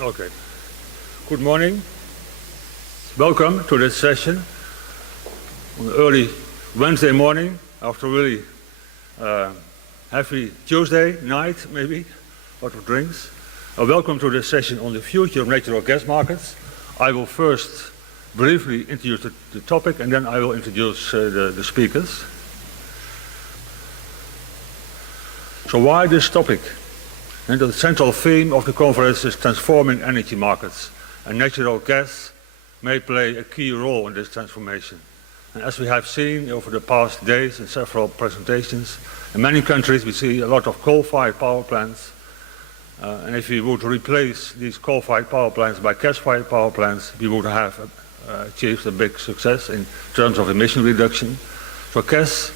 Okay. Good morning. Welcome to this session on an early Wednesday morning after a really heavy Tuesday night, maybe, a lot of drinks. Welcome to this session on the future of natural gas markets. I will first briefly introduce the topic and then I will introduce the speakers. So why this topic? And the central theme of the conference is transforming energy markets, and natural gas may play a key role in this transformation. And as we have seen over the past days in several presentations, in many countries we see a lot of coal-fired power plants, and if we would replace these coal-fired power plants by gas-fired power plants, we would have achieved a big success in terms of emission reduction. So gas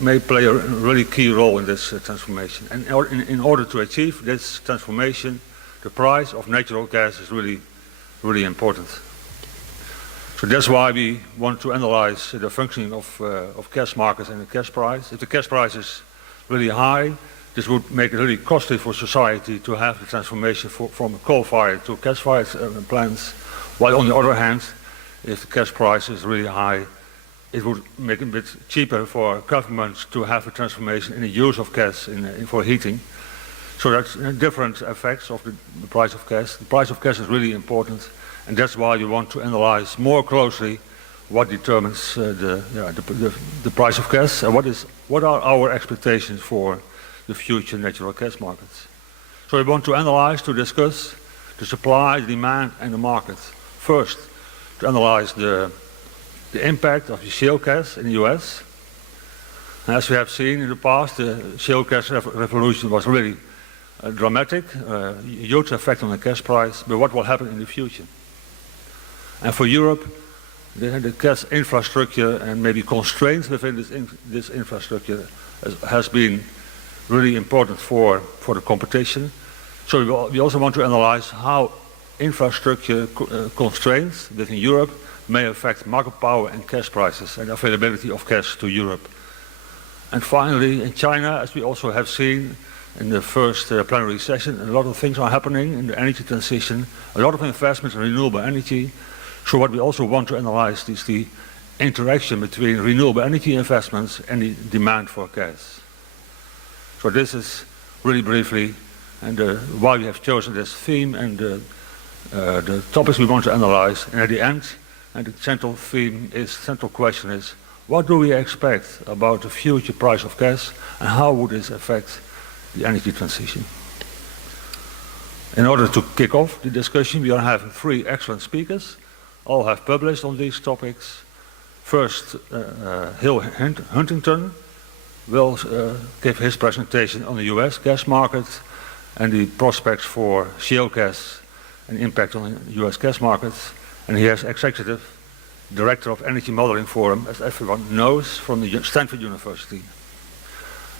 may play a really key role in this transformation. And in order to achieve this transformation, the price of natural gas is really important. So that's why we want to analyze the functioning of gas markets and the gas price. If the gas price is really high, this would make it really costly for society to have the transformation from coal-fired to gas-fired plants, while on the other hand, if the gas price is really high, it would make it a bit cheaper for governments to have a transformation in the use of gas for heating. So that's different effects of the price of gas. The price of gas is really important, and that's why we want to analyze more closely what determines the price of gas and what are our expectations for the future natural gas markets. So we want to analyze, to discuss the supply, the demand and the market. First, to analyze the impact of the shale gas in the US. As we have seen in the past, the shale gas revolution was really dramatic, a huge effect on the gas price, but what will happen in the future? And for Europe, the gas infrastructure and maybe constraints within this infrastructure has been really important for the competition. So we also want to analyze how infrastructure constraints within Europe may affect market power and gas prices and availability of gas to Europe. And finally, in China, as we also have seen in the first plenary session, a lot of things are happening in the energy transition, a lot of investments in renewable energy. So what we also want to analyze is the interaction between renewable energy investments and the demand for gas. So this is really briefly and why we have chosen this theme and the topics we want to analyze. And at the end, and the central question is, what do we expect about the future price of gas and how would this affect the energy transition? In order to kick off the discussion, we are having three excellent speakers. All have published on these topics. First, Huntington will give his presentation on the US gas market and the prospects for shale gas and impact on the US gas markets. And he is executive director of Energy Modeling Forum, as everyone knows, from the Stanford University.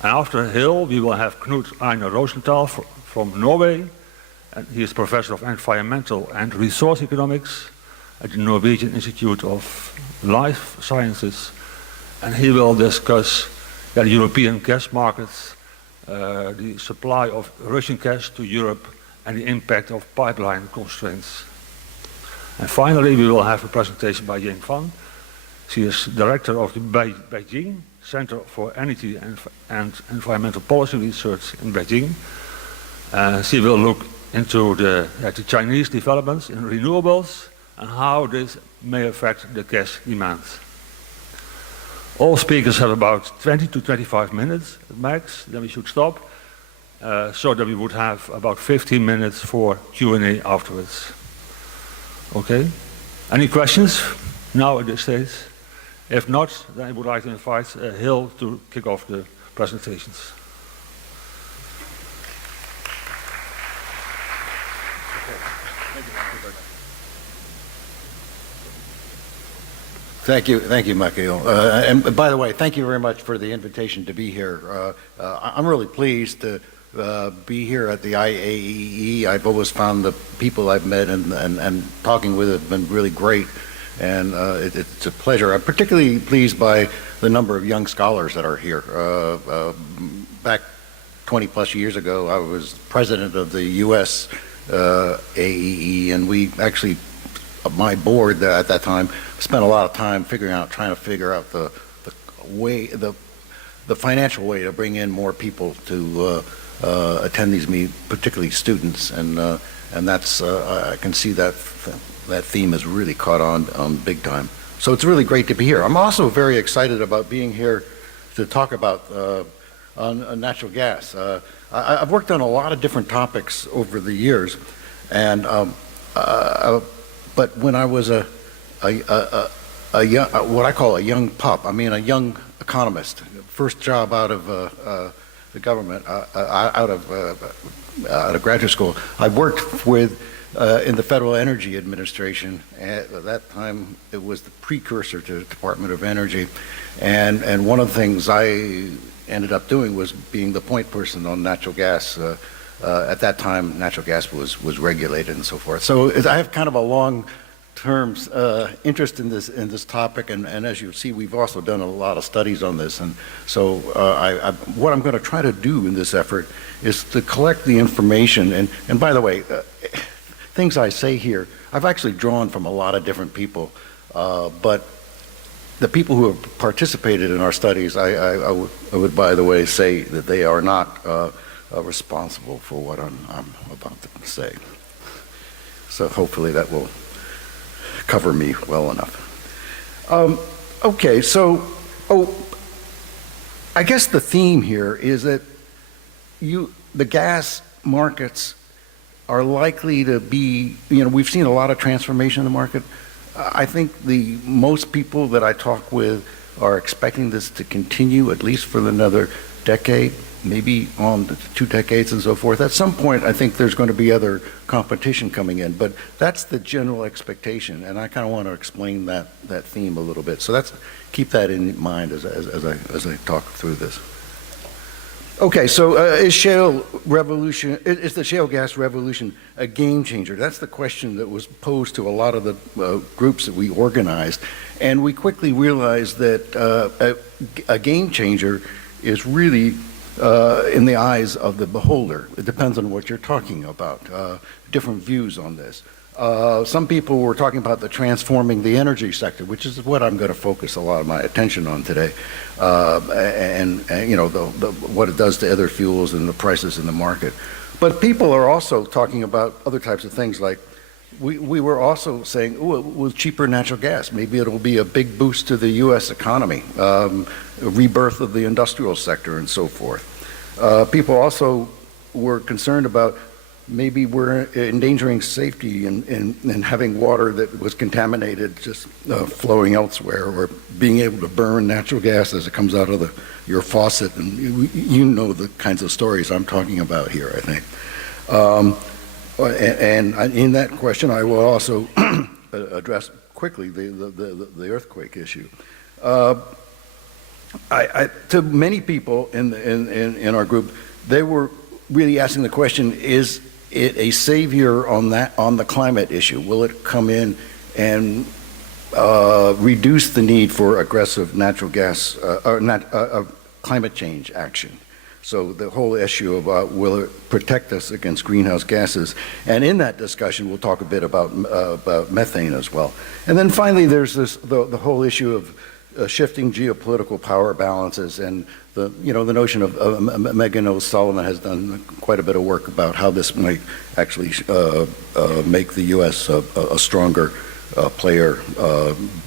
And after Hill, we will have Knut Einar Rosenthal from Norway, and he is professor of environmental and resource economics at the Norwegian Institute of Life Sciences, and he will discuss the European gas markets, the supply of Russian gas to Europe, and the impact of pipeline constraints. And finally, we will have a presentation by Ying Fan. She is director of the Beijing Center for Energy and Environmental Policy Research in Beijing. She will look into the Chinese developments in renewables and how this may affect the gas demand. All speakers have about 20 to 25 minutes max, then we should stop, so that we would have about 15 minutes for Q&A afterwards. Okay, any questions now at this stage? If not, then I would like to invite Hill to kick off the presentations. Thank you, Machiel. And by the way, thank you very much for the invitation to be here. I'm really pleased to be here at the IAEE. I've always found the people I've met and talking with have been really great, and it's a pleasure. I'm particularly pleased by the number of young scholars that are here. Back 20 plus years ago, I was president of the U.S. AEE, and we actually, my board at that time, spent a lot of time trying to figure out the financial way to bring in more people to attend these meetings, particularly students, and that's I can see that theme has really caught on big time. So it's really great to be here. I'm also very excited about being here to talk about on natural gas. I've worked on a lot of different topics over the years, and but when I was a young, what I call a young pup, I mean a young economist, first job out of the government, out of graduate school, I worked with in the Federal Energy Administration. At that time, it was the precursor to the Department of Energy, and one of the things I ended up doing was being the point person on natural gas. At that time, natural gas was regulated and so forth. So I have kind of a long-term interest in this topic, and as you see, we've also done a lot of studies on this. And so what I'm going to try to do in this effort is to collect the information. And by the way, things I say here, I've actually drawn from a lot of different people, but the people who have participated in our studies, I would, by the way, say that they are not responsible for what I'm about to say. So hopefully that will cover me well enough. Okay, so, I guess the theme here is that the gas markets are likely to be, we've seen a lot of transformation in the market. I think most people that I talk with are expecting this to continue at least for another decade, maybe on 2 decades and so forth. At some point, I think there's going to be other competition coming in, but that's the general expectation, and I kind of want to explain that theme a little bit. So keep that in mind as I talk through this. Okay, so is the shale gas revolution a game changer? That's the question that was posed to a lot of the groups that we organized, and we quickly realized that a game changer is really in the eyes of the beholder. It depends on what you're talking about. Different views on this. Some people were talking about transforming the energy sector, which is what I'm going to focus a lot of my attention on today, and what it does to other fuels and the prices in the market. But people are also talking about other types of things, like we were also saying, with cheaper natural gas, maybe it'll be a big boost to the U.S. economy, a rebirth of the industrial sector and so forth. People also were concerned about maybe we're endangering safety and having water that was contaminated just flowing elsewhere, or being able to burn natural gas as it comes out of your faucet. And you know the kinds of stories I'm talking about here, I think. And in that question, I will also address quickly the earthquake issue. To many people in our group, they were really asking the question: is it a savior on the climate issue? Will it come in and reduce the need for aggressive natural gas climate change action? So the whole issue about will it protect us against greenhouse gases? And in that discussion, we'll talk a bit about methane as well. And then finally, there's the whole issue of shifting geopolitical power balances, and the notion of Megan O'Sullivan has done quite a bit of work about how this might actually make the U.S. a stronger player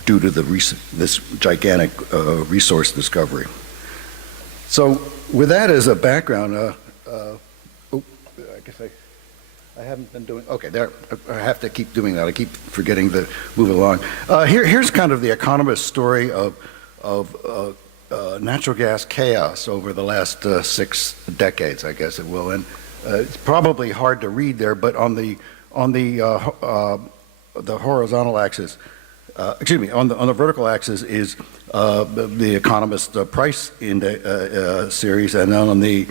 due to this gigantic resource discovery. So with that as a background, I guess I haven't been doing, okay, there, I have to keep doing that. I keep forgetting to move along. Here's kind of the economist story of natural gas chaos over the last 6 decades, I guess it will. And it's probably hard to read there, but on the horizontal axis, on the vertical axis is the Economist price index series, and then on the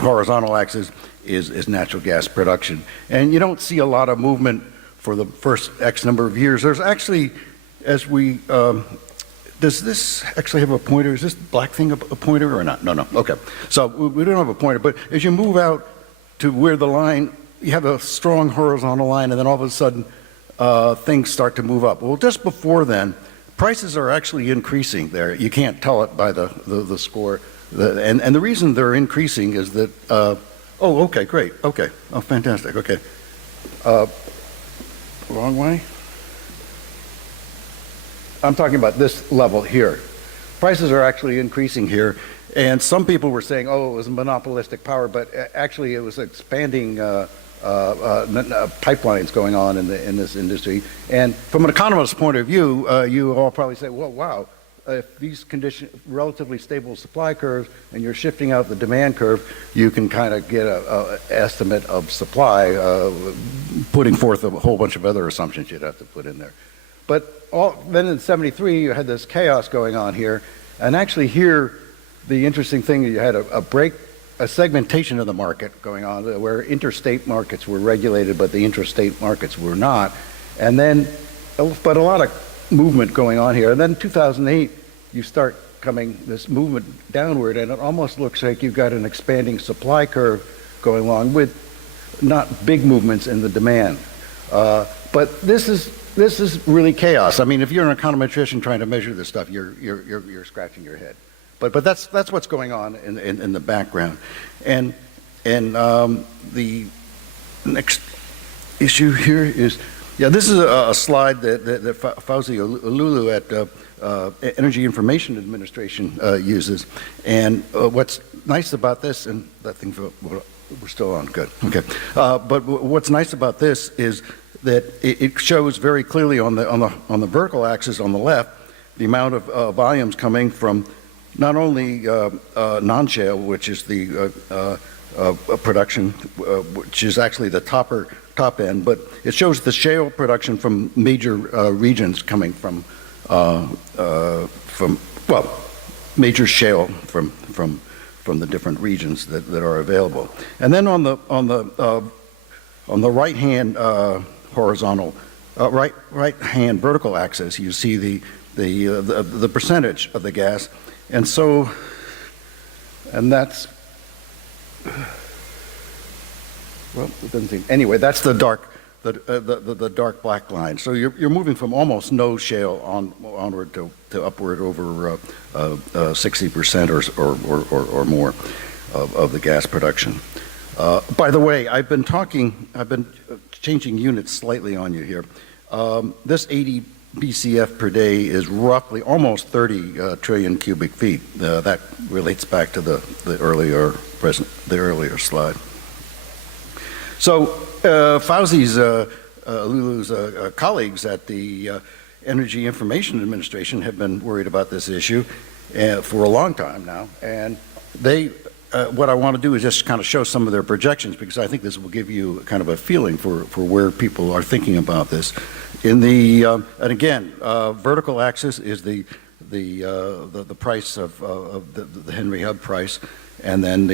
horizontal axis is natural gas production. And you don't see a lot of movement for the first X number of years. There's actually, as we, does this actually have a pointer? Is this black thing a pointer or not? No, okay. So we don't have a pointer, but as you move out to where the line, you have a strong horizontal line, and then all of a sudden things start to move up. Well, just before then, prices are actually increasing there. You can't tell it by the score. And the reason they're increasing is that, oh, okay, great, okay, oh, fantastic, okay. Wrong way? I'm talking about this level here. Prices are actually increasing here, and some people were saying, oh, it was monopolistic power, but actually it was expanding pipelines going on in this industry. And from an economist's point of view, you all probably say, well, wow, if these relatively stable supply curves and you're shifting out the demand curve, you can kind of get an estimate of supply, putting forth a whole bunch of other assumptions you'd have to put in there. But then in '73, you had this chaos going on here, and actually here, the interesting thing, you had a segmentation of the market going on where interstate markets were regulated, but the intrastate markets were not. And then, but a lot of movement going on here. And then 2008, you start this movement downward, and it almost looks like you've got an expanding supply curve going along with not big movements in the demand. But this is really chaos. I mean, if you're an econometrician trying to measure this stuff, you're scratching your head. But that's what's going on in the background. And the next issue here is, yeah, this is a slide that Fauzi Olulu at Energy Information Administration uses. And what's nice about this, and that thing, we're still on, good, okay. But what's nice about this is that it shows very clearly on the vertical axis on the left the amount of volumes coming from not only non-shale, which is the production, which is actually the top end, but it shows the shale production from major regions coming from major shale from the different regions that are available. And then on the right-hand horizontal, right-hand vertical axis, you see the percentage of the gas. And so, and that's, well, it doesn't seem, anyway, that's the dark black line. So you're moving from almost no shale onward to upward over 60% or more of the gas production. By the way, I've been changing units slightly on you here. This 80 BCF per day is roughly almost 30 trillion cubic feet. That relates back to the earlier slide. So Fauzi's Lulu's colleagues at the Energy Information Administration have been worried about this issue for a long time now, and what I want to do is just kind of show some of their projections, because I think this will give you kind of a feeling for where people are thinking about this. In the and again, vertical axis is the price of the Henry Hub price, and then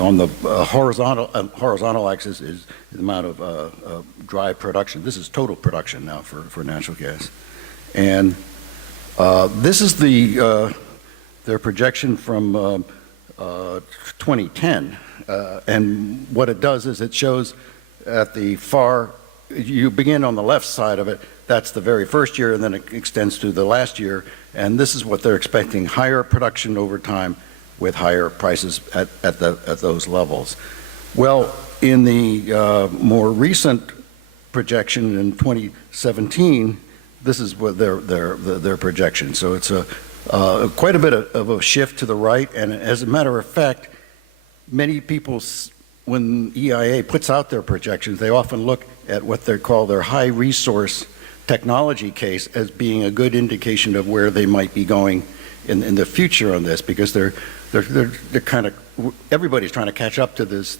on the horizontal axis is the amount of dry production. This is total production now for natural gas, and this is their projection from 2010, and what it does is it shows at the far, you begin on the left side of it, that's the very first year, and then it extends to the last year, and this is what they're expecting: higher production over time with higher prices at those levels. Well, in the more recent projection in 2017, this is what their projection. So it's quite a bit of a shift to the right, and as a matter of fact, many people, when EIA puts out their projections, they often look at what they call their high resource technology case as being a good indication of where they might be going in the future on this, because they're kind of, everybody's trying to catch up to this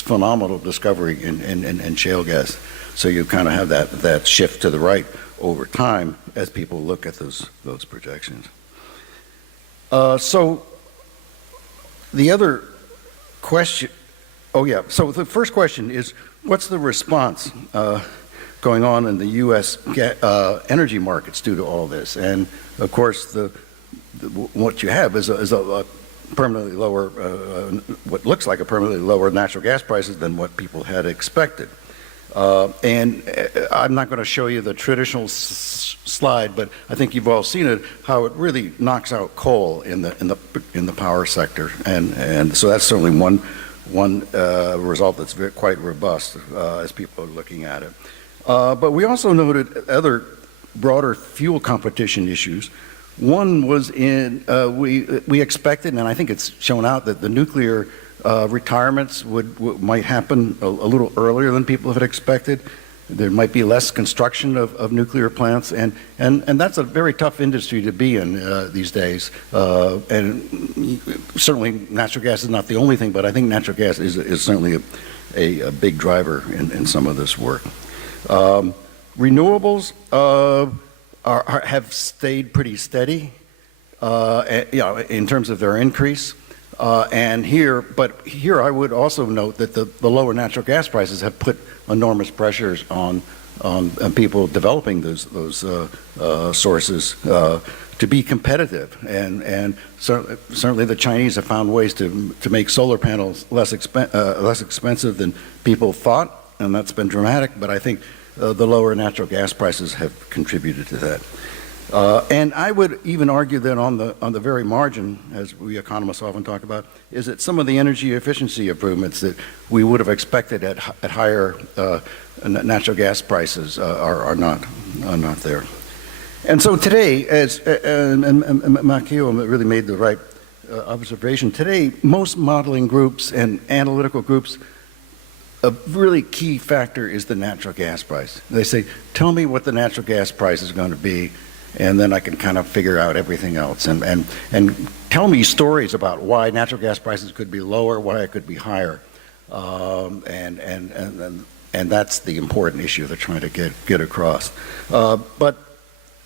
phenomenal discovery in shale gas. So you kind of have that shift to the right over time as people look at those projections. So the other question, so the first question is, what's the response going on in the U.S. energy markets due to all this? And of course, what you have is a permanently lower, what looks like a permanently lower natural gas prices than what people had expected. And I'm not going to show you the traditional slide, but I think you've all seen it, how it really knocks out coal in the power sector. And so that's certainly one result that's quite robust as people are looking at it. But we also noted other broader fuel competition issues. One was we expected, and I think it's shown out, that the nuclear retirements might happen a little earlier than people had expected. There might be less construction of nuclear plants, and that's a very tough industry to be in these days. And certainly natural gas is not the only thing, but I think natural gas is certainly a big driver in some of this work. Renewables have stayed pretty steady, in terms of their increase. But here I would also note that the lower natural gas prices have put enormous pressures on people developing those sources to be competitive. And certainly the Chinese have found ways to make solar panels less expensive than people thought, and that's been dramatic. But I think the lower natural gas prices have contributed to that. And I would even argue that on the very margin, as we economists often talk about, is that some of the energy efficiency improvements that we would have expected at higher natural gas prices are not there. And so today, as Machiel really made the right observation, today most modeling groups and analytical groups, a really key factor is the natural gas price. They say, tell me what the natural gas price is going to be, and then I can kind of figure out everything else. And tell me stories about why natural gas prices could be lower, why it could be higher. And that's the important issue they're trying to get across. But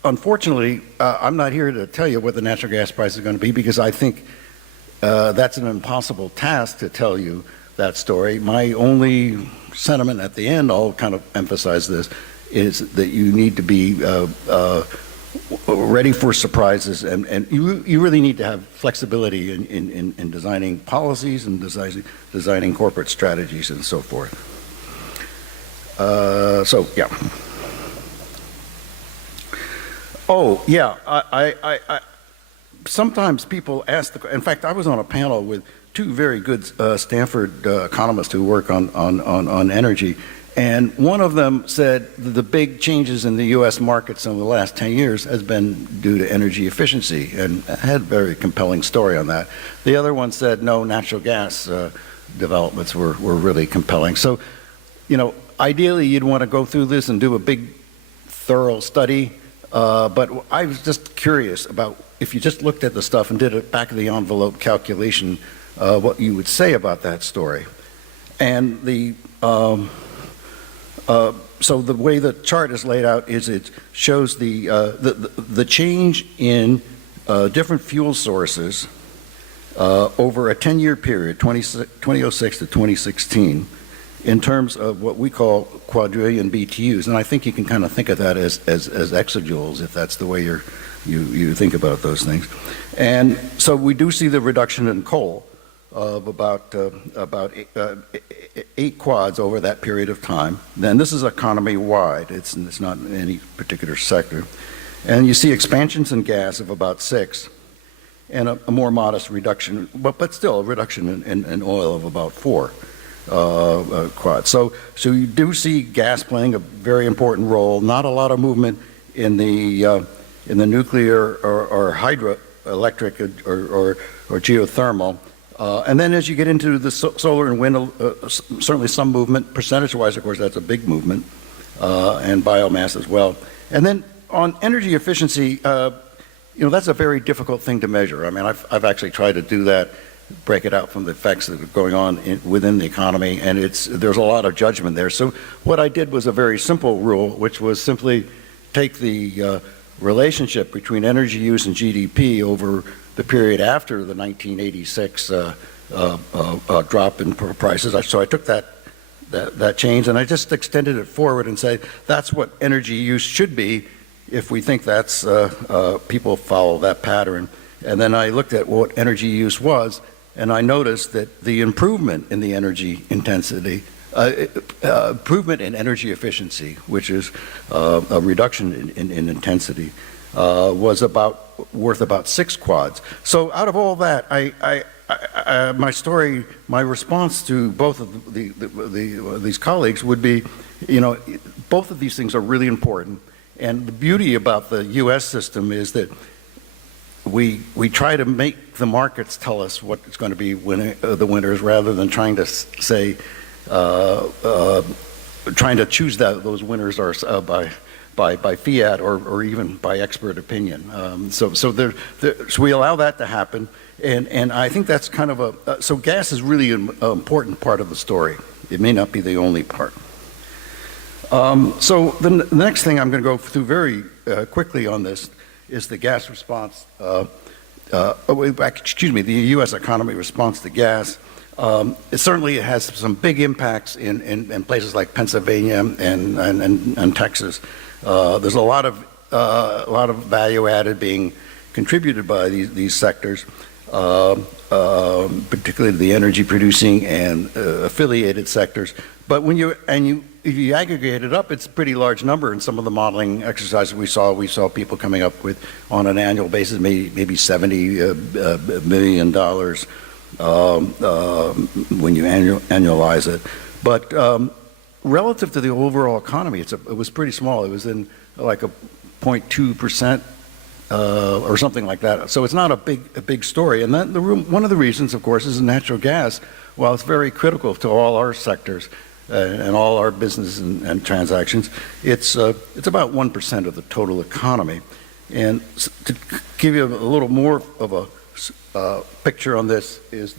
unfortunately, I'm not here to tell you what the natural gas price is going to be, because I think that's an impossible task to tell you that story. My only sentiment at the end, I'll kind of emphasize this, is that you need to be ready for surprises, and you really need to have flexibility in designing policies and designing corporate strategies and so forth. So yeah. Oh yeah, I sometimes people ask in fact, I was on a panel with two very good Stanford economists who work on energy. And one of them said the big changes in the U.S. markets in the last 10 years has been due to energy efficiency, and had a very compelling story on that. The other one said, no, natural gas developments were really compelling. So, ideally you'd want to go through this and do a big, thorough study, but I was just curious about if you just looked at the stuff and did a back-of-the-envelope calculation, what you would say about that story. And so the way the chart is laid out is it shows the change in different fuel sources over a 10-year period, 2006 to 2016, in terms of what we call quadrillion BTUs. And I think you can kind of think of that as exajoules, if that's the way you think about those things. And so we do see the reduction in coal of about 8 quads over that period of time. Then this is economy-wide. It's not in any particular sector. And you see expansions in gas of about 6, and a more modest reduction, but still a reduction in oil of about 4 quads. So you do see gas playing a very important role. Not a lot of movement in the nuclear or hydroelectric or geothermal. And then as you get into the solar and wind, certainly some movement. Percentage-wise, of course, that's a big movement, and biomass as well. And then on energy efficiency, that's a very difficult thing to measure. I mean, I've actually tried to do that, break it out from the effects that are going on within the economy, and there's a lot of judgment there. So what I did was a very simple rule, which was simply take the relationship between energy use and GDP over the period after the 1986 drop in prices. So I took that change and I just extended it forward and said that's what energy use should be if we think that's people follow that pattern. And then I looked at what energy use was, and I noticed that the improvement in the energy intensity, improvement in energy efficiency, which is a reduction in intensity, was worth about 6 quads. So out of all that, my response to both of these colleagues would be, both of these things are really important. And the beauty about the U.S. system is that we try to make the markets tell us what it's going to be the winners, rather than trying to say, trying to choose those winners by fiat or even by expert opinion. So we allow that to happen, and I think that's kind of so gas is really an important part of the story. It may not be the only part. So the next thing I'm going to go through very quickly on this is the gas response, the U.S. economy response to gas. It certainly has some big impacts in places like Pennsylvania and Texas. There's a lot of value added being contributed by these sectors, particularly the energy producing and affiliated sectors. But if you aggregate it up, it's a pretty large number. In some of the modeling exercises we saw people coming up with, on an annual basis, maybe $70 million when you annualize it. But relative to the overall economy, it was pretty small. It was in like a 0.2% or something like that. So it's not a big story. And one of the reasons, of course, is natural gas. While it's very critical to all our sectors and all our business and transactions, it's about 1% of the total economy. And to give you a little more of a picture on this is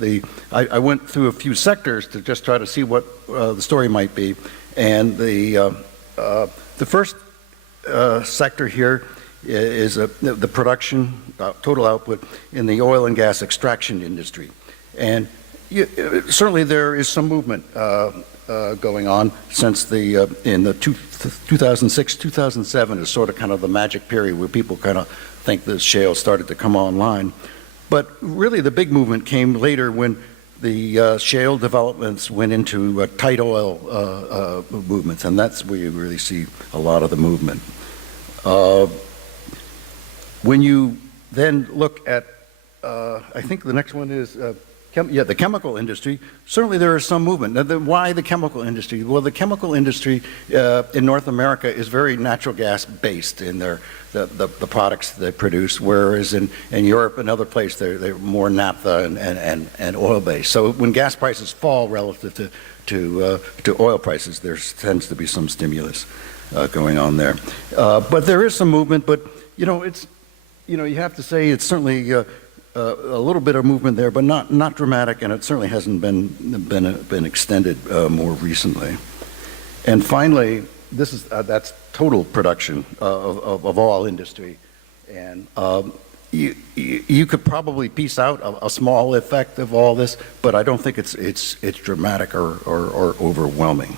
I went through a few sectors to just try to see what the story might be. And the first sector here is the production, total output in the oil and gas extraction industry. And certainly there is some movement going on since in the 2006, 2007 is sort of kind of the magic period where people kind of think the shale started to come online. But really the big movement came later when the shale developments went into tight oil movements, and that's where you really see a lot of the movement. When you then look at, I think the next one is, the chemical industry, certainly there is some movement. Now, why the chemical industry? Well, the chemical industry in North America is very natural gas based in the products they produce, whereas in Europe and other places they're more naphtha and oil based. So when gas prices fall relative to oil prices, there tends to be some stimulus going on there. But there is some movement, but you have to say it's certainly a little bit of movement there, but not dramatic, and it certainly hasn't been extended more recently. And finally, that's total production of all industry, and you could probably piece out a small effect of all this, but I don't think it's dramatic or overwhelming.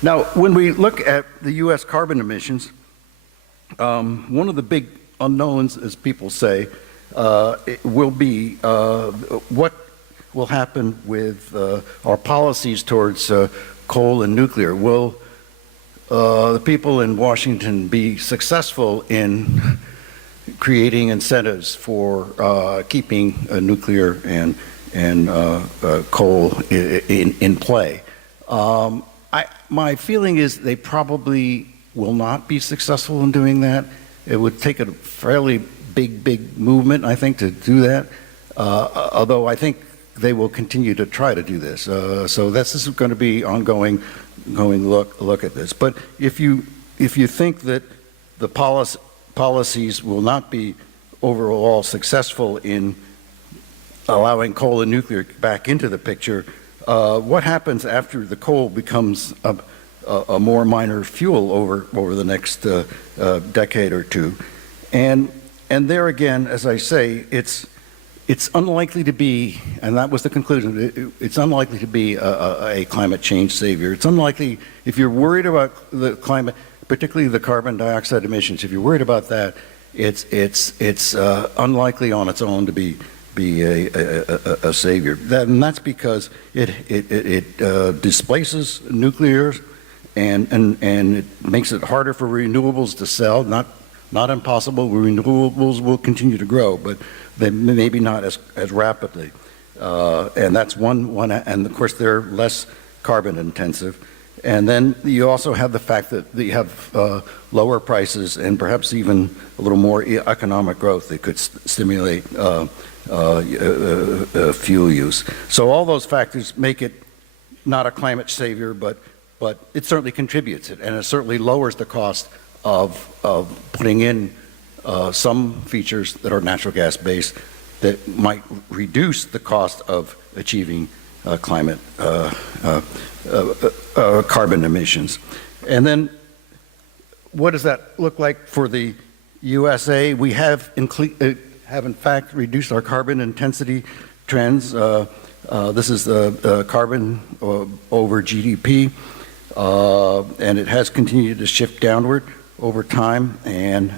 Now, when we look at the U.S. carbon emissions, one of the big unknowns, as people say, it will be what will happen with our policies towards coal and nuclear. Will the people in Washington be successful in creating incentives for keeping nuclear and coal in play? My feeling is they probably will not be successful in doing that. It would take a fairly big movement, I think, to do that, although I think they will continue to try to do this. So this is going to be ongoing look at this. But if you think that the policies will not be overall successful in allowing coal and nuclear back into the picture, what happens after the coal becomes a more minor fuel over the next decade or two? And there again, as I say, it's unlikely to be, and that was the conclusion, it's unlikely to be a climate change savior. It's unlikely, if you're worried about the climate, particularly the carbon dioxide emissions, if you're worried about that, it's unlikely on its own to be a savior. And that's because it displaces nuclear and it makes it harder for renewables to sell. Not impossible. Renewables will continue to grow, but they maybe not as rapidly. And that's one, and of course they're less carbon intensive. And then you also have the fact that you have lower prices and perhaps even a little more economic growth that could stimulate fuel use. So all those factors make it not a climate savior, but it certainly contributes it, and it certainly lowers the cost of putting in some features that are natural gas based that might reduce the cost of achieving climate carbon emissions. And then what does that look like for the USA? We have in fact reduced our carbon intensity trends. This is the carbon over GDP, and it has continued to shift downward over time, and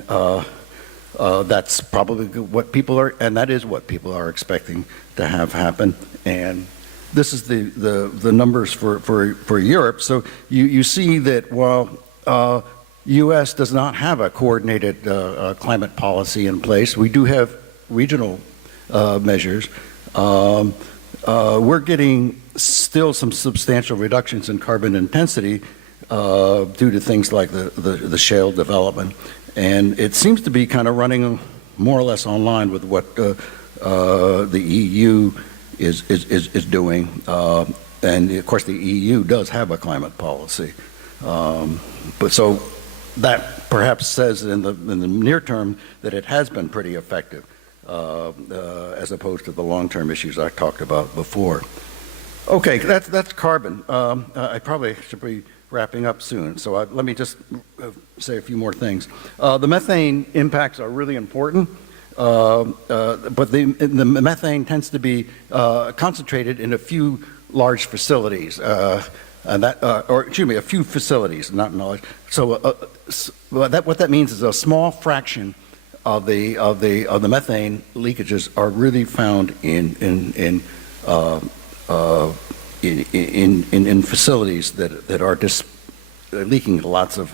that's probably what people are, and that is what people are expecting to have happen. And this is the numbers for Europe. So you see that while U.S. does not have a coordinated climate policy in place, we do have regional measures. We're getting still some substantial reductions in carbon intensity due to things like the shale development. And it seems to be kind of running more or less online with what the EU is doing. And of course the EU does have a climate policy. But so that perhaps says in the near term that it has been pretty effective as opposed to the long-term issues I talked about before. Okay, that's carbon. I probably should be wrapping up soon, so let me just say a few more things. The methane impacts are really important, but the methane tends to be concentrated in a few large facilities, and a few facilities, not large. So what that means is a small fraction of the methane leakages are really found in facilities that are leaking lots of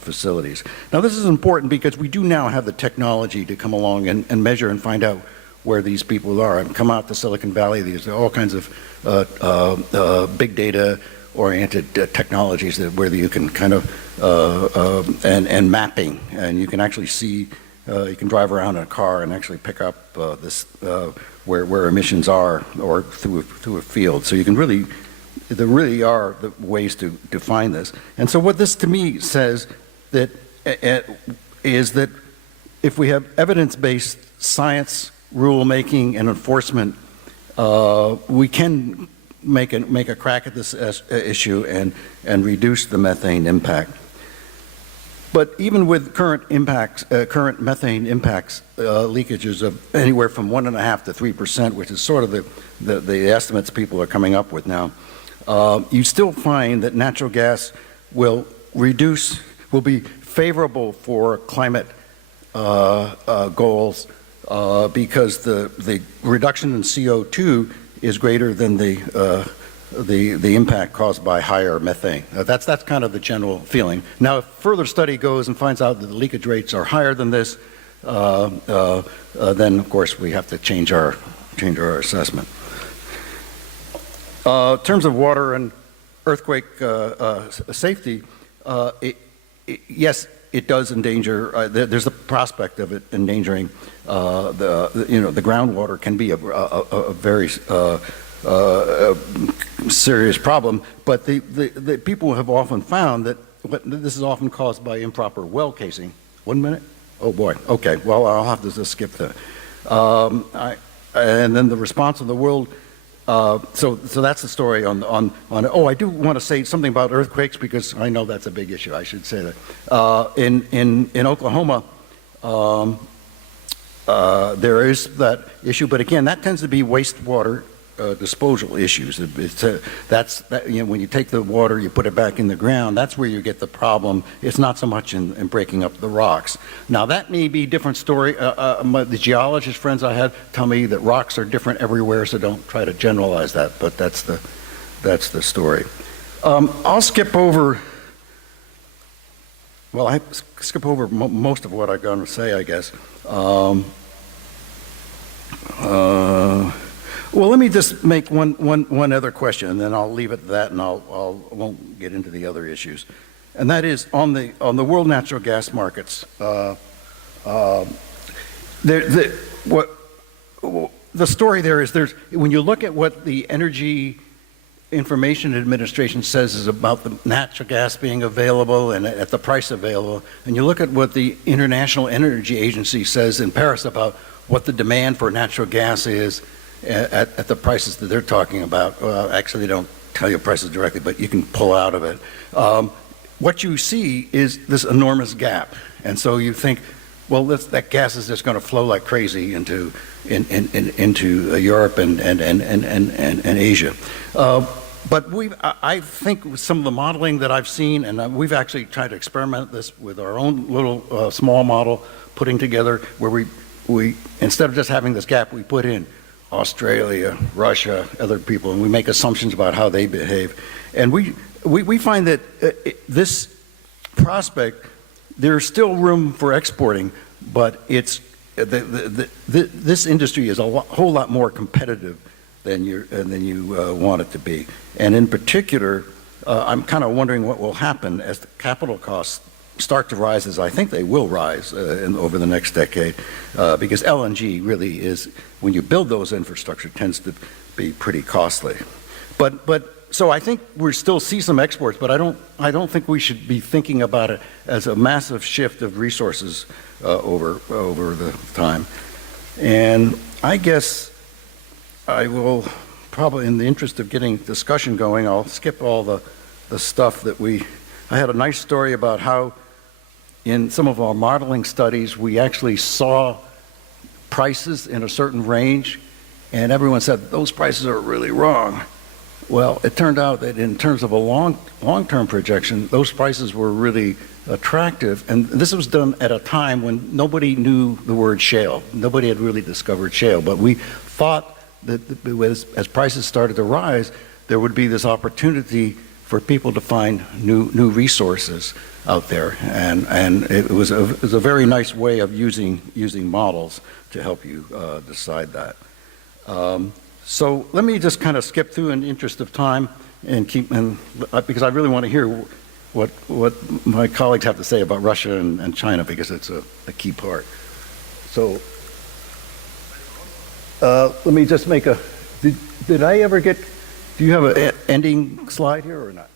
facilities. Now this is important because we do now have the technology to come along and measure and find out where these people are. I've come out to Silicon Valley. There's all kinds of big data oriented technologies where you can kind of and mapping, and you can actually see. You can drive around in a car and actually pick up where emissions are, or through a field. So you can there really are the ways to define this. And so what this to me says that is that if we have evidence-based science, rule-making, and enforcement, we can make a crack at this issue and reduce the methane impact. But even with current methane impacts, leakages of anywhere from 1.5% to 3%, which is sort of the estimates people are coming up with now, you still find that natural gas will be favorable for climate goals because the reduction in CO2 is greater than the impact caused by higher methane. That's kind of the general feeling. Now, if further study goes and finds out that the leakage rates are higher than this, then of course we have to change our assessment. In terms of water and earthquake safety, yes, it does endanger. There's the prospect of it endangering the groundwater can be a very serious problem, but the people have often found that this is often caused by improper well casing. 1 minute? Oh boy. Okay. Well, I'll have to just skip that. And then the response of the world. So that's the story on. Oh, I do want to say something about earthquakes because I know that's a big issue. I should say that. In Oklahoma, there is that issue, but again, that tends to be wastewater disposal issues. When you take the water, you put it back in the ground, that's where you get the problem. It's not so much in breaking up the rocks. Now, that may be a different story. The geologist friends I had tell me that rocks are different everywhere, so don't try to generalize that, but that's the story. I'll skip over, well, I skip over most of what I'm going to say, I guess. Well, let me just make one other question, and then I'll leave it at that, and I won't get into the other issues. And that is on the world natural gas markets. The story there is when you look at what the Energy Information Administration says is about the natural gas being available and at the price available, and you look at what the International Energy Agency says in Paris about what the demand for natural gas is at the prices that they're talking about. Well, actually, they don't tell you prices directly, but you can pull out of it. What you see is this enormous gap, and so you think, well, that gas is just going to flow like crazy into Europe and Asia. But I think with some of the modeling that I've seen, and we've actually tried to experiment this with our own little small model, putting together where we instead of just having this gap, we put in Australia, Russia, other people, and we make assumptions about how they behave. And we find that this prospect, there's still room for exporting, but it's this industry is a whole lot more competitive than you want it to be. And in particular, I'm kind of wondering what will happen as the capital costs start to rise, as I think they will rise over the next decade, because LNG really is, when you build those infrastructure, tends to be pretty costly. So I think we still see some exports, but I don't think we should be thinking about it as a massive shift of resources over the time. And I guess I will probably, in the interest of getting discussion going, I'll skip all the stuff that I had a nice story about how in some of our modeling studies, we actually saw prices in a certain range, and everyone said, those prices are really wrong. Well, it turned out that in terms of a long-term projection, those prices were really attractive, and this was done at a time when nobody knew the word shale. Nobody had really discovered shale, but we thought that as prices started to rise, there would be this opportunity for people to find new resources out there, and it was a very nice way of using models to help you decide that. So let me just kind of skip through in the interest of time and because I really want to hear what my colleagues have to say about Russia and China, because it's a key part. So let me just make did I ever get, do you have an ending slide here or not?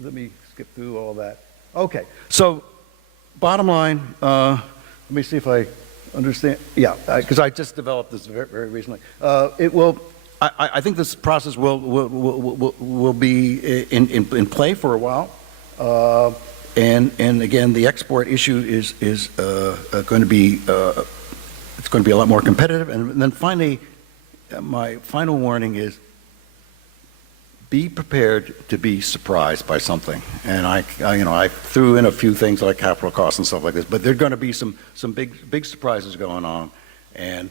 Let me skip through all that. Okay, so bottom line, let me see if I understand. Yeah, because I just developed this very recently. I think this process will be in play for a while. And again, the export issue is going to be it's going to be a lot more competitive. And then finally, my final warning is, be prepared to be surprised by something. And I threw in a few things like capital costs and stuff like this, but there are going to be some big surprises going on. And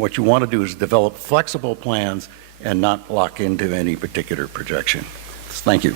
what you want to do is develop flexible plans and not lock into any particular projection. Thank you.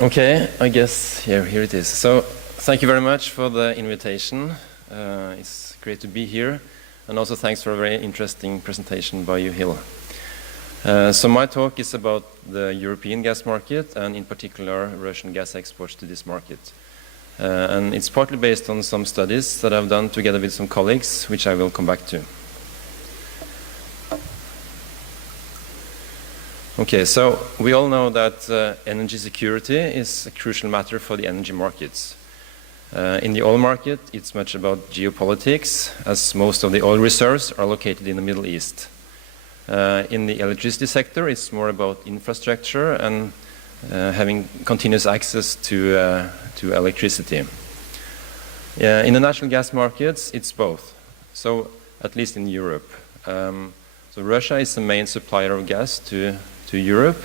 Okay, I guess here it is. So thank you very much for the invitation. It's great to be here. And also thanks for a very interesting presentation by you, Hill. So my talk is about the European gas market, and in particular Russian gas exports to this market. And it's partly based on some studies that I've done together with some colleagues, which I will come back to. Okay, so we all know that energy security is a crucial matter for the energy markets. In the oil market, it's much about geopolitics, as most of the oil reserves are located in the Middle East. In the electricity sector, it's more about infrastructure and having continuous access to electricity. In the natural gas markets, it's both. So, at least in Europe. So Russia is the main supplier of gas to Europe,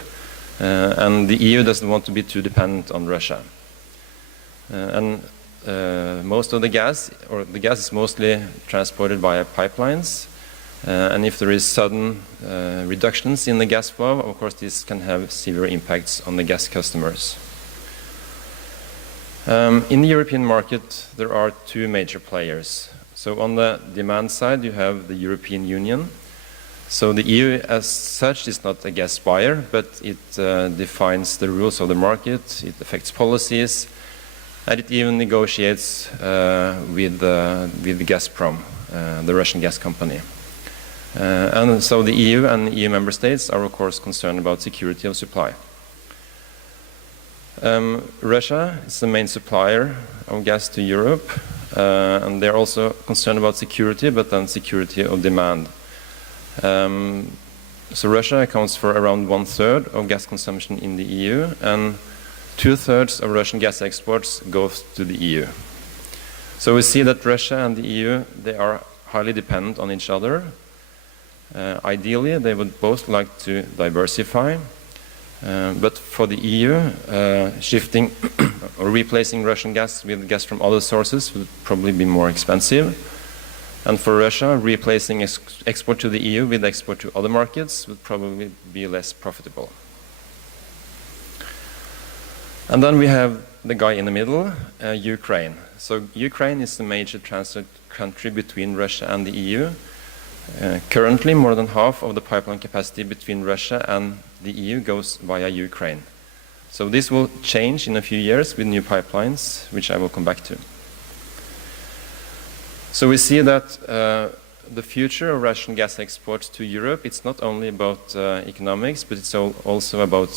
and the EU doesn't want to be too dependent on Russia. Most of the gas, or the gas is mostly transported via pipelines, and if there is sudden reductions in the gas flow, of course this can have severe impacts on the gas customers. In the European market, there are two major players. So on the demand side, you have the European Union. So the EU as such is not a gas buyer, but it defines the rules of the market, it affects policies, and it even negotiates with Gazprom, the Russian gas company. And so the EU and EU member states are of course concerned about security of supply. Russia is the main supplier of gas to Europe, and they're also concerned about security, but then security of demand. So Russia accounts for around 1/3 of gas consumption in the EU, and 2/3 of Russian gas exports goes to the EU. So we see that Russia and the EU, they are highly dependent on each other. Ideally, they would both like to diversify, but for the EU, shifting or replacing Russian gas with gas from other sources would probably be more expensive. And for Russia, replacing export to the EU with export to other markets would probably be less profitable. And then we have the guy in the middle, Ukraine. So Ukraine is the major transit country between Russia and the EU. Currently, more than half of the pipeline capacity between Russia and the EU goes via Ukraine. So this will change in a few years with new pipelines, which I will come back to. So we see that the future of Russian gas exports to Europe, it's not only about economics, but it's also about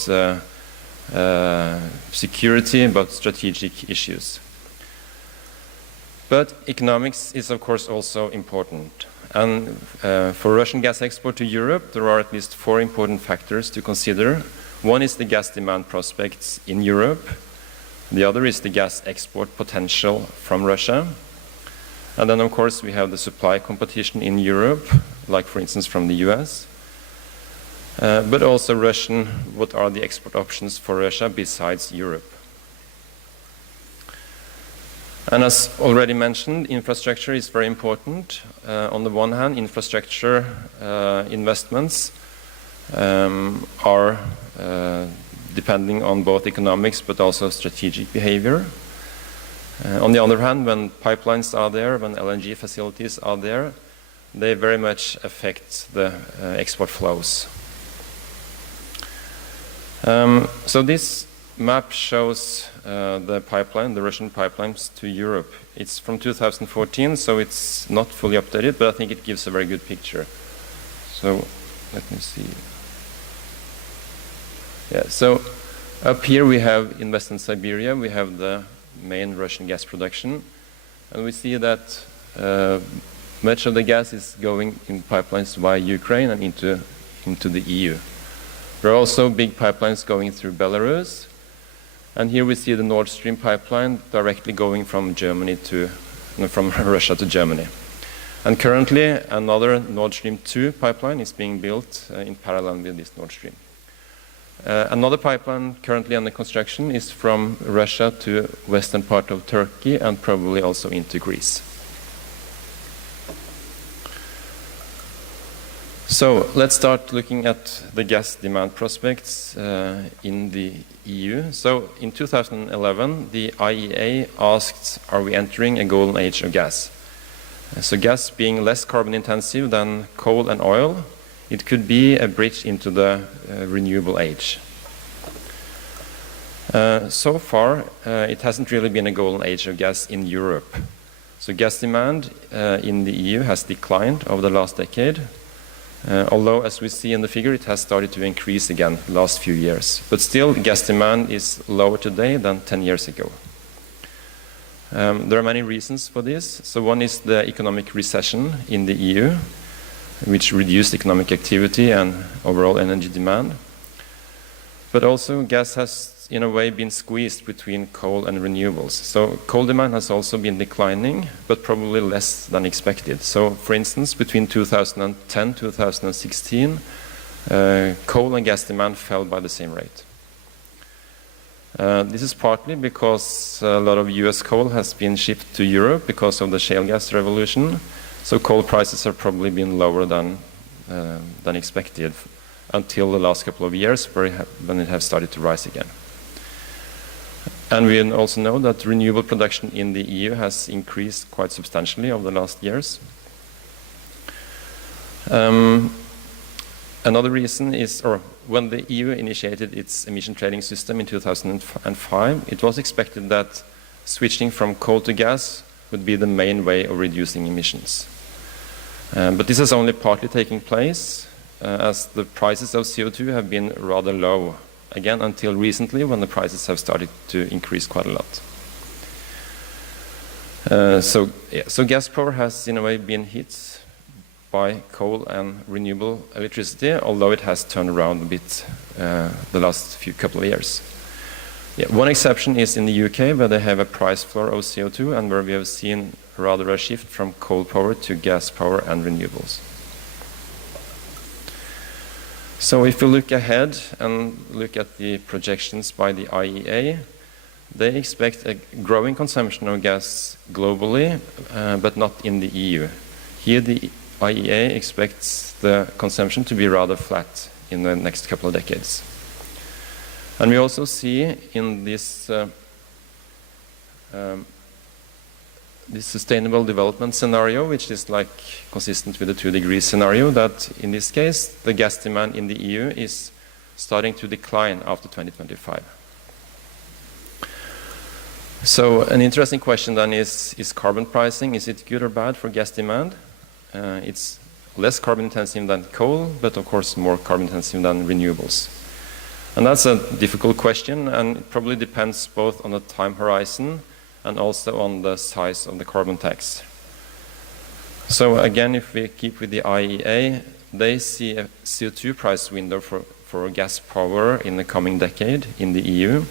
security, about strategic issues. But economics is of course also important. And for Russian gas export to Europe, there are at least 4 important factors to consider. One is the gas demand prospects in Europe. The other is the gas export potential from Russia. And then, of course, we have the supply competition in Europe, like, for instance, from the US. But also what are the export options for Russia besides Europe? And as already mentioned, infrastructure is very important. On the one hand, infrastructure investments are depending on both economics but also strategic behavior. On the other hand, when pipelines are there, when LNG facilities are there, they very much affect the export flows. So this map shows the pipeline, the Russian pipelines to Europe. It's from 2014, so it's not fully updated, but I think it gives a very good picture. So let me see. Yeah, so up here we have in Western Siberia, we have the main Russian gas production, and we see that much of the gas is going in pipelines via Ukraine and into the EU. There are also big pipelines going through Belarus, and here we see the Nord Stream pipeline directly going from from Russia to Germany. And currently another Nord Stream 2 pipeline is being built in parallel with this Nord Stream. Another pipeline currently under construction is from Russia to western part of Turkey and probably also into Greece. So let's start looking at the gas demand prospects in the EU. So in 2011, the IEA asked, are we entering a golden age of gas? So gas being less carbon intensive than coal and oil, it could be a bridge into the renewable age. So far, it hasn't really been a golden age of gas in Europe. So gas demand in the EU has declined over the last decade, although as we see in the figure, it has started to increase again the last few years. But still, gas demand is lower today than 10 years ago. There are many reasons for this. So one is the economic recession in the EU, which reduced economic activity and overall energy demand. But also gas has, in a way, been squeezed between coal and renewables. So coal demand has also been declining, but probably less than expected. So for instance, between 2010 and 2016, coal and gas demand fell by the same rate. This is partly because a lot of US coal has been shipped to Europe because of the shale gas revolution. So coal prices have probably been lower than expected until the last couple of years when it has started to rise again. And we also know that renewable production in the EU has increased quite substantially over the last years. Another reason is, or when the EU initiated its emission trading system in 2005, it was expected that switching from coal to gas would be the main way of reducing emissions. But this has only partly taken place as the prices of CO2 have been rather low, again until recently when the prices have started to increase quite a lot. So gas power has in a way been hit by coal and renewable electricity, although it has turned around a bit the last couple of years. One exception is in the UK, where they have a price floor of CO2 and where we have seen rather a shift from coal power to gas power and renewables. So if you look ahead and look at the projections by the IEA, they expect a growing consumption of gas globally, but not in the EU. Here the IEA expects the consumption to be rather flat in the next couple of decades. And we also see in this this sustainable development scenario, which is like consistent with the 2-degree scenario, that in this case the gas demand in the EU is starting to decline after 2025. So an interesting question then is carbon pricing, is it good or bad for gas demand? It's less carbon intensive than coal, but of course more carbon intensive than renewables. And that's a difficult question, and it probably depends both on the time horizon and also on the size of the carbon tax. So again, if we keep with the IEA, they see a CO2 price window for gas power in the coming decade in the EU.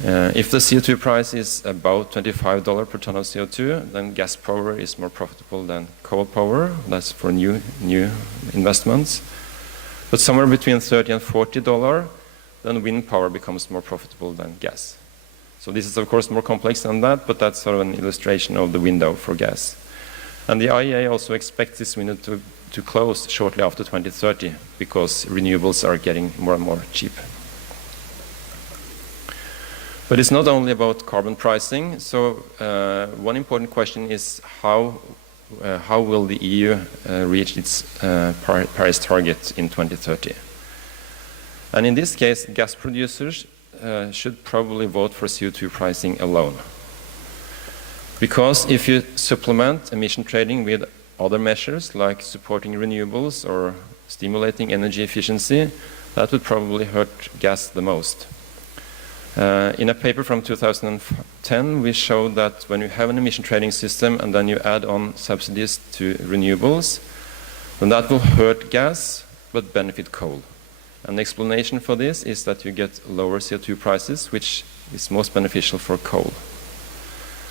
If the CO2 price is about $25 per ton of CO2, then gas power is more profitable than coal power. That's for new investments. But somewhere between $30 and $40, then wind power becomes more profitable than gas. So this is of course more complex than that, but that's sort of an illustration of the window for gas. And the IEA also expects this window to close shortly after 2030 because renewables are getting more and more cheap. But it's not only about carbon pricing. So one important question is how will the EU reach its Paris target in 2030? And in this case, gas producers should probably vote for CO2 pricing alone. Because if you supplement emission trading with other measures like supporting renewables or stimulating energy efficiency, that would probably hurt gas the most. In a paper from 2010, we showed that when you have an emission trading system and then you add on subsidies to renewables, then that will hurt gas but benefit coal. And the explanation for this is that you get lower CO2 prices, which is most beneficial for coal.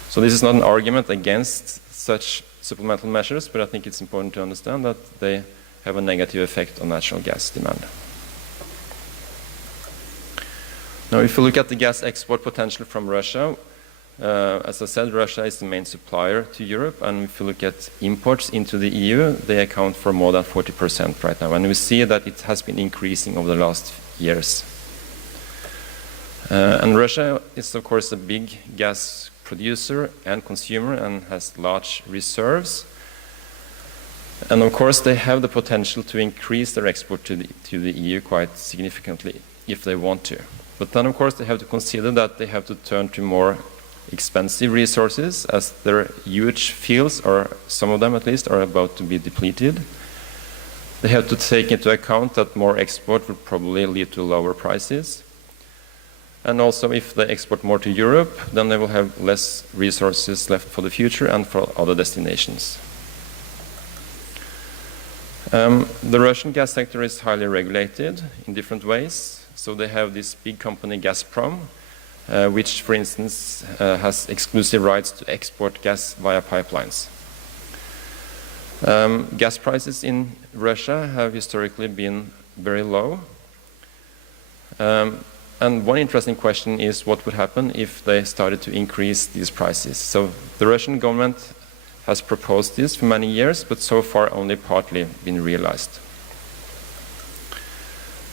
So this is not an argument against such supplemental measures, but I think it's important to understand that they have a negative effect on natural gas demand. Now, if you look at the gas export potential from Russia, as I said, Russia is the main supplier to Europe, and if you look at imports into the EU, they account for more than 40% right now, and we see that it has been increasing over the last years. And Russia is, of course, a big gas producer and consumer and has large reserves. And of course, they have the potential to increase their export to the EU quite significantly if they want to. But then, of course, they have to consider that they have to turn to more expensive resources as their huge fields, or some of them at least, are about to be depleted. They have to take into account that more export will probably lead to lower prices. And also, if they export more to Europe, then they will have less resources left for the future and for other destinations. The Russian gas sector is highly regulated in different ways. So they have this big company, Gazprom, which, for instance, has exclusive rights to export gas via pipelines. Gas prices in Russia have historically been very low. And one interesting question is what would happen if they started to increase these prices. So the Russian government has proposed this for many years, but so far only partly been realized.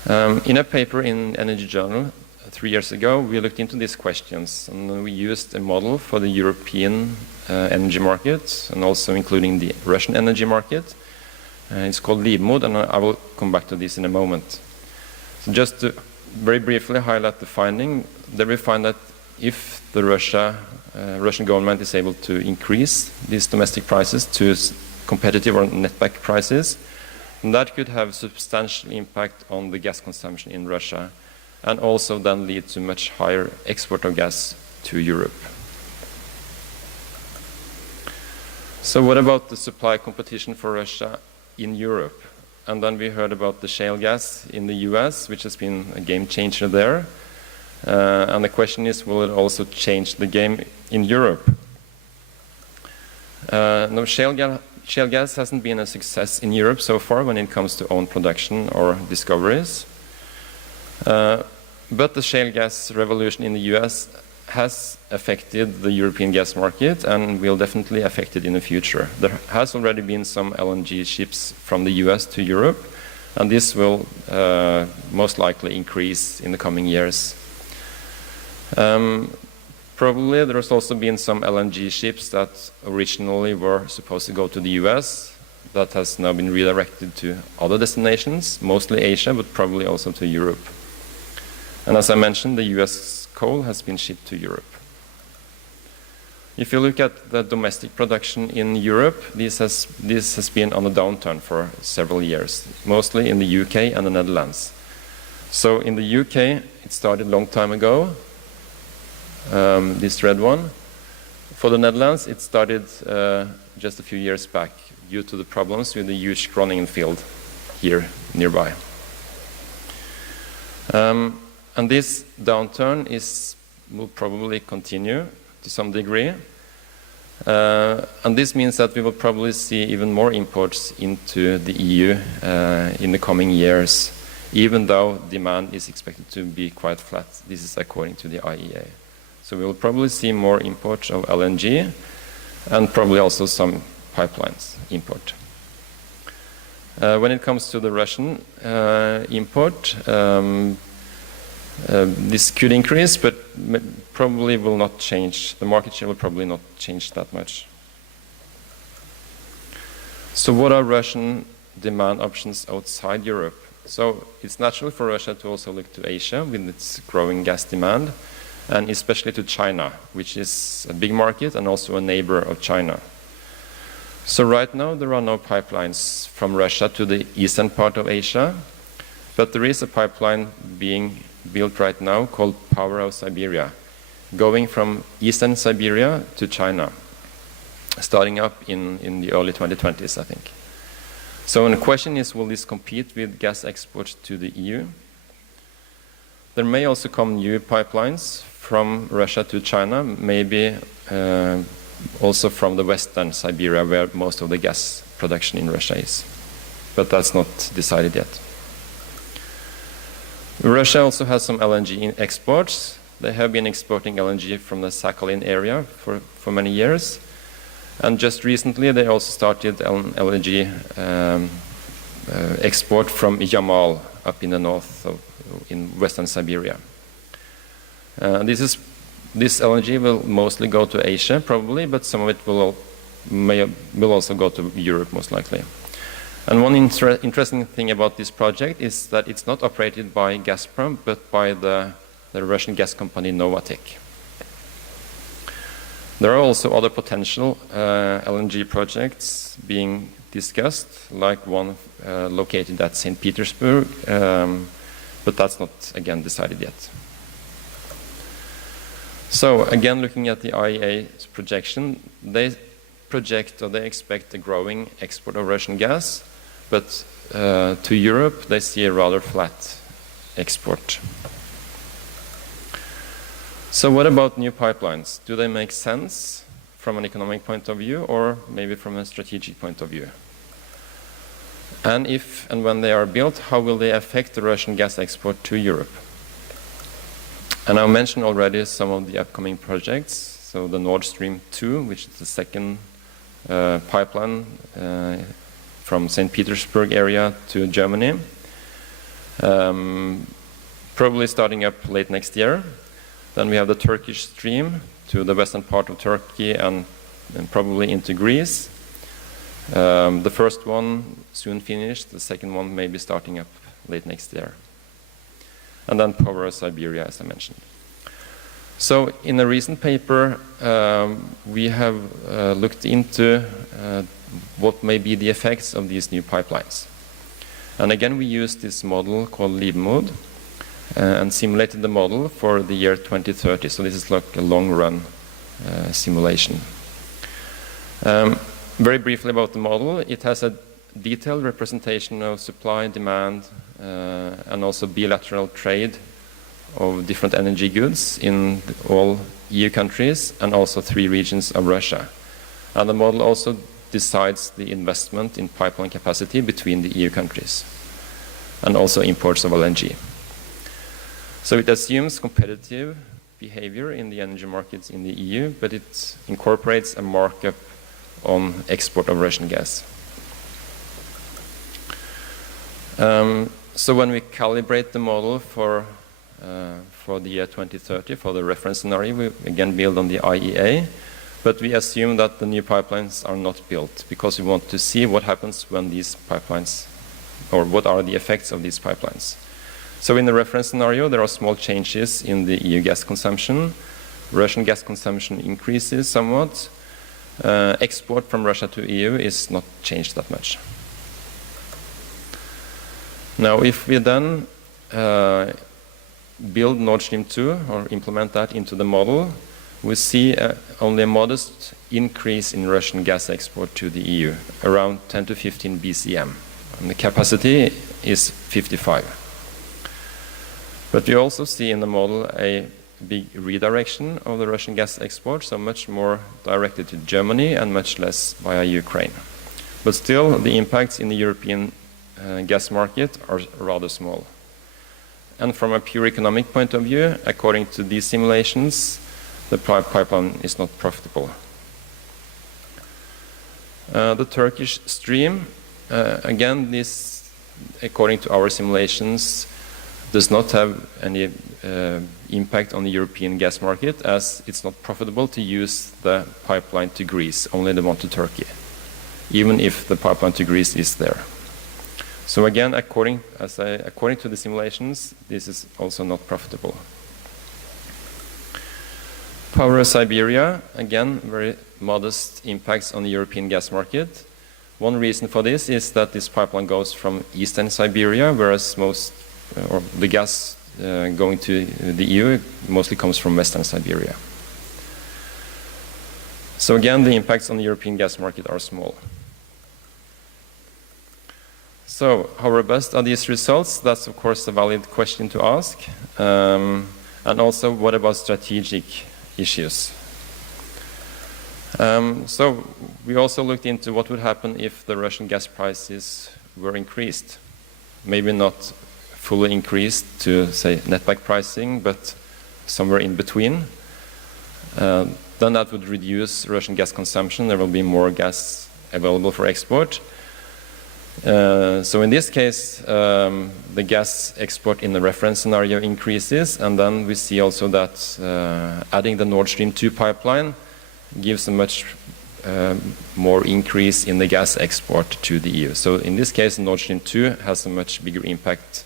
In a paper in Energy Journal 3 years ago, we looked into these questions, and we used a model for the European energy market, and also including the Russian energy market. It's called Livmod, and I will come back to this in a moment. So just to very briefly highlight the finding, there we find that if the Russian government is able to increase these domestic prices to competitive or netback prices, that could have substantial impact on the gas consumption in Russia, and also then lead to much higher export of gas to Europe. So what about the supply competition for Russia in Europe? And then we heard about the shale gas in the US, which has been a game changer there. And the question is, will it also change the game in Europe? No, shale gas hasn't been a success in Europe so far when it comes to own production or discoveries. But the shale gas revolution in the US has affected the European gas market and will definitely affect it in the future. There has already been some LNG ships from the US to Europe, and this will most likely increase in the coming years. Probably there has also been some LNG ships that originally were supposed to go to the US that has now been redirected to other destinations, mostly Asia, but probably also to Europe. And as I mentioned, the US coal has been shipped to Europe. If you look at the domestic production in Europe, this has been on a downturn for several years, mostly in the UK and the Netherlands. So in the UK, it started a long time ago, this red one. For the Netherlands, it started just a few years back due to the problems with the huge Groningen field here nearby. And this downturn will probably continue to some degree. And this means that we will probably see even more imports into the EU in the coming years, even though demand is expected to be quite flat. This is according to the IEA. So we will probably see more imports of LNG and probably also some pipelines import. When it comes to the Russian import, this could increase, but probably will not change. The market share will probably not change that much. So what are Russian demand options outside Europe? So it's natural for Russia to also look to Asia with its growing gas demand, and especially to China, which is a big market and also a neighbor of China. So right now there are no pipelines from Russia to the eastern part of Asia, but there is a pipeline being built right now called Power of Siberia, going from eastern Siberia to China, starting up in the early 2020s, I think. So the question is, will this compete with gas exports to the EU? There may also come new pipelines from Russia to China, maybe also from the western Siberia, where most of the gas production in Russia is. But that's not decided yet. Russia also has some LNG exports. They have been exporting LNG from the Sakhalin area for many years. And just recently, they also started an LNG export from Yamal up in the north, in western Siberia. This LNG will mostly go to Asia, probably, but some of it will also go to Europe, most likely. And one interesting thing about this project is that it's not operated by Gazprom, but by the Russian gas company Novatek. There are also other potential LNG projects being discussed, like one located at St. Petersburg, but that's not, again, decided yet. So again, looking at the IEA's projection, they project or they expect a growing export of Russian gas, but to Europe they see a rather flat export. So what about new pipelines? Do they make sense from an economic point of view or maybe from a strategic point of view? And if and when they are built, how will they affect the Russian gas export to Europe? And I mentioned already some of the upcoming projects. So the Nord Stream 2, which is the second pipeline from St. Petersburg area to Germany, probably starting up late next year. Then we have the Turkish stream to the western part of Turkey and probably into Greece. The first one soon finished, the second one may be starting up late next year. And then Power of Siberia, as I mentioned. So in a recent paper, we have looked into what may be the effects of these new pipelines. And again, we used this model called Liebmode and simulated the model for the year 2030. So this is like a long-run simulation. Very briefly about the model, it has a detailed representation of supply, demand, and also bilateral trade of different energy goods in all EU countries and also 3 regions of Russia. And the model also decides the investment in pipeline capacity between the EU countries and also imports of LNG. So it assumes competitive behavior in the energy markets in the EU, but it incorporates a markup on export of Russian gas. So when we calibrate the model for the year 2030, for the reference scenario, we again build on the IEA, but we assume that the new pipelines are not built because we want to see what happens when these pipelines, or what are the effects of these pipelines. So in the reference scenario, there are small changes in the EU gas consumption. Russian gas consumption increases somewhat. Export from Russia to EU is not changed that much. Now, if we then build Nord Stream 2 or implement that into the model, we see only a modest increase in Russian gas export to the EU, around 10 to 15 BCM. And the capacity is 55. But we also see in the model a big redirection of the Russian gas export, so much more directed to Germany and much less via Ukraine. But still, the impacts in the European gas market are rather small. And from a pure economic point of view, according to these simulations, the pipeline is not profitable. The Turkish stream, again, this, according to our simulations, does not have any impact on the European gas market, as it's not profitable to use the pipeline to Greece, only the one to Turkey, even if the pipeline to Greece is there. So again, according to the simulations, this is also not profitable. Power of Siberia, again, very modest impacts on the European gas market. One reason for this is that this pipeline goes from eastern Siberia, whereas the gas going to the EU mostly comes from western Siberia. So again, the impacts on the European gas market are small. So how robust are these results? That's of course a valid question to ask. And also, what about strategic issues? So we also looked into what would happen if the Russian gas prices were increased. Maybe not fully increased to, say, netback pricing, but somewhere in between. Then that would reduce Russian gas consumption. There will be more gas available for export. So in this case, the gas export in the reference scenario increases, and then we see also that adding the Nord Stream 2 pipeline gives a much more increase in the gas export to the EU. So in this case, Nord Stream 2 has a much bigger impact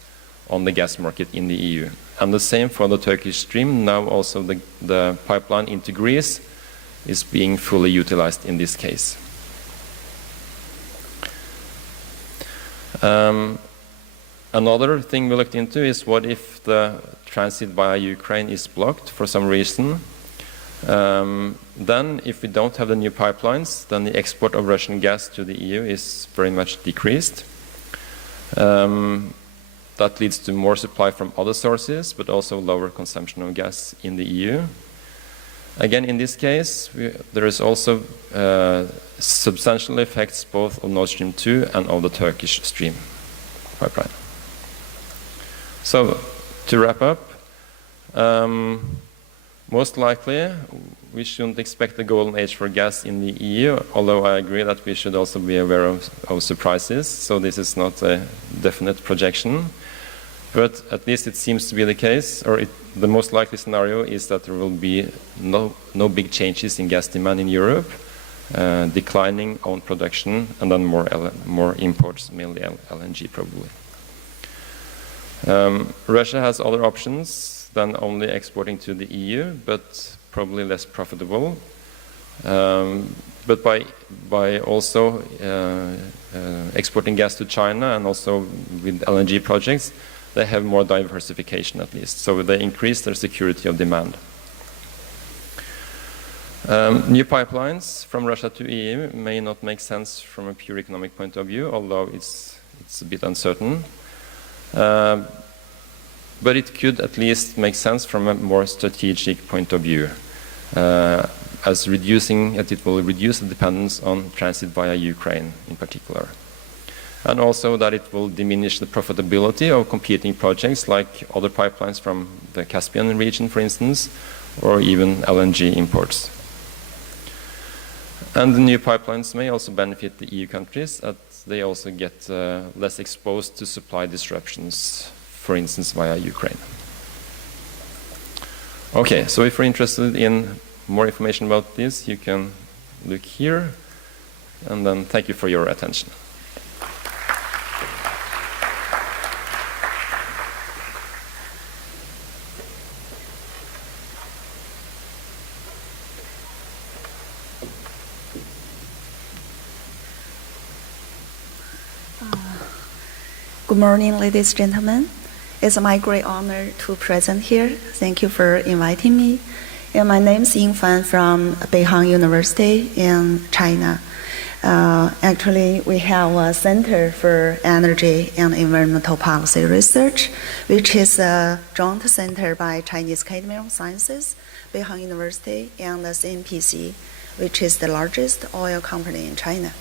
on the gas market in the EU. And the same for the Turkish stream. Now also the pipeline into Greece is being fully utilized in this case. Another thing we looked into is what if the transit via Ukraine is blocked for some reason. Then, if we don't have the new pipelines, then the export of Russian gas to the EU is very much decreased. That leads to more supply from other sources, but also lower consumption of gas in the EU. Again, in this case, there is also substantial effects both of Nord Stream 2 and of the Turkish Stream pipeline. So, to wrap up, most likely we shouldn't expect the golden age for gas in the EU, although I agree that we should also be aware of surprises, so this is not a definite projection. But at least it seems to be the case, or the most likely scenario is that there will be no big changes in gas demand in Europe, declining own production, and then more imports, mainly LNG probably. Russia has other options than only exporting to the EU, but probably less profitable. But by also exporting gas to China and also with LNG projects, they have more diversification at least. So they increase their security of demand. New pipelines from Russia to EU may not make sense from a pure economic point of view, although it's a bit uncertain. But it could at least make sense from a more strategic point of view, as it will reduce the dependence on transit via Ukraine in particular. And also that it will diminish the profitability of competing projects like other pipelines from the Caspian region, for instance, or even LNG imports. And the new pipelines may also benefit the EU countries as they also get less exposed to supply disruptions, for instance, via Ukraine. Okay, so if you're interested in more information about this, you can look here. And then thank you for your attention. Good morning, ladies and gentlemen. It's my great honor to present here. Thank you for inviting me. And my name is Ying Fan from Beihang University in China. Actually, we have a Center for Energy and Environmental Policy Research, which is a joint center by Chinese Academy of Sciences, Beihang University, and the CNPC, which is the largest oil company in China.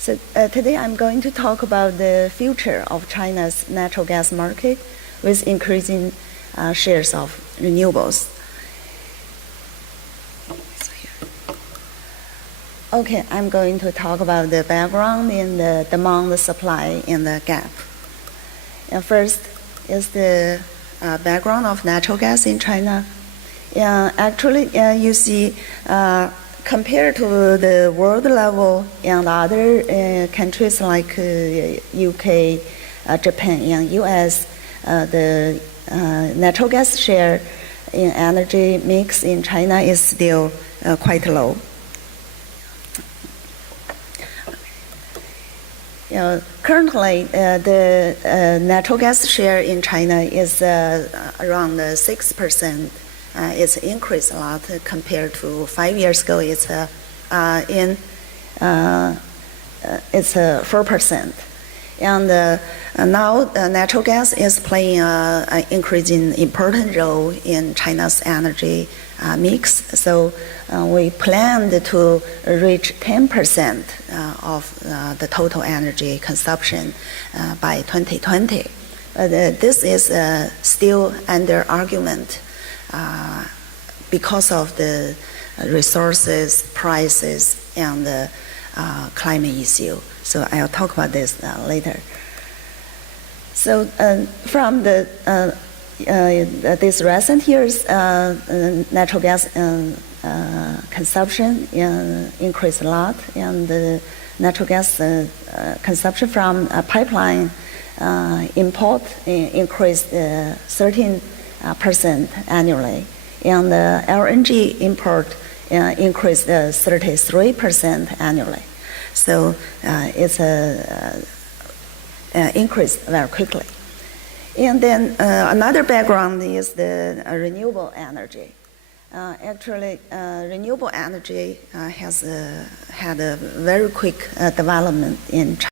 So today I'm going to talk about the future of China's natural gas market with increasing shares of renewables. Okay, I'm going to talk about the background in the demand, the supply, and the gap. And first is the background of natural gas in China. Actually, you see, compared to the world level and other countries like UK, Japan, and US, the natural gas share in energy mix in China is still quite low. Currently, the natural gas share in China is around 6%. It's increased a lot compared to 5 years ago. It's 4%, and now natural gas is playing an increasing important role in China's energy mix. So we planned to reach 10% of the total energy consumption by 2020. This is still under argument. Because of the resources, prices, and the climate issue. So I'll talk about this later. So from these recent years, natural gas consumption increased a lot, and the natural gas consumption from pipeline import increased 13% annually, and the LNG import increased 33% annually. So it's increased very quickly. And then another background is the renewable energy. Actually, renewable energy has had a very quick development in China.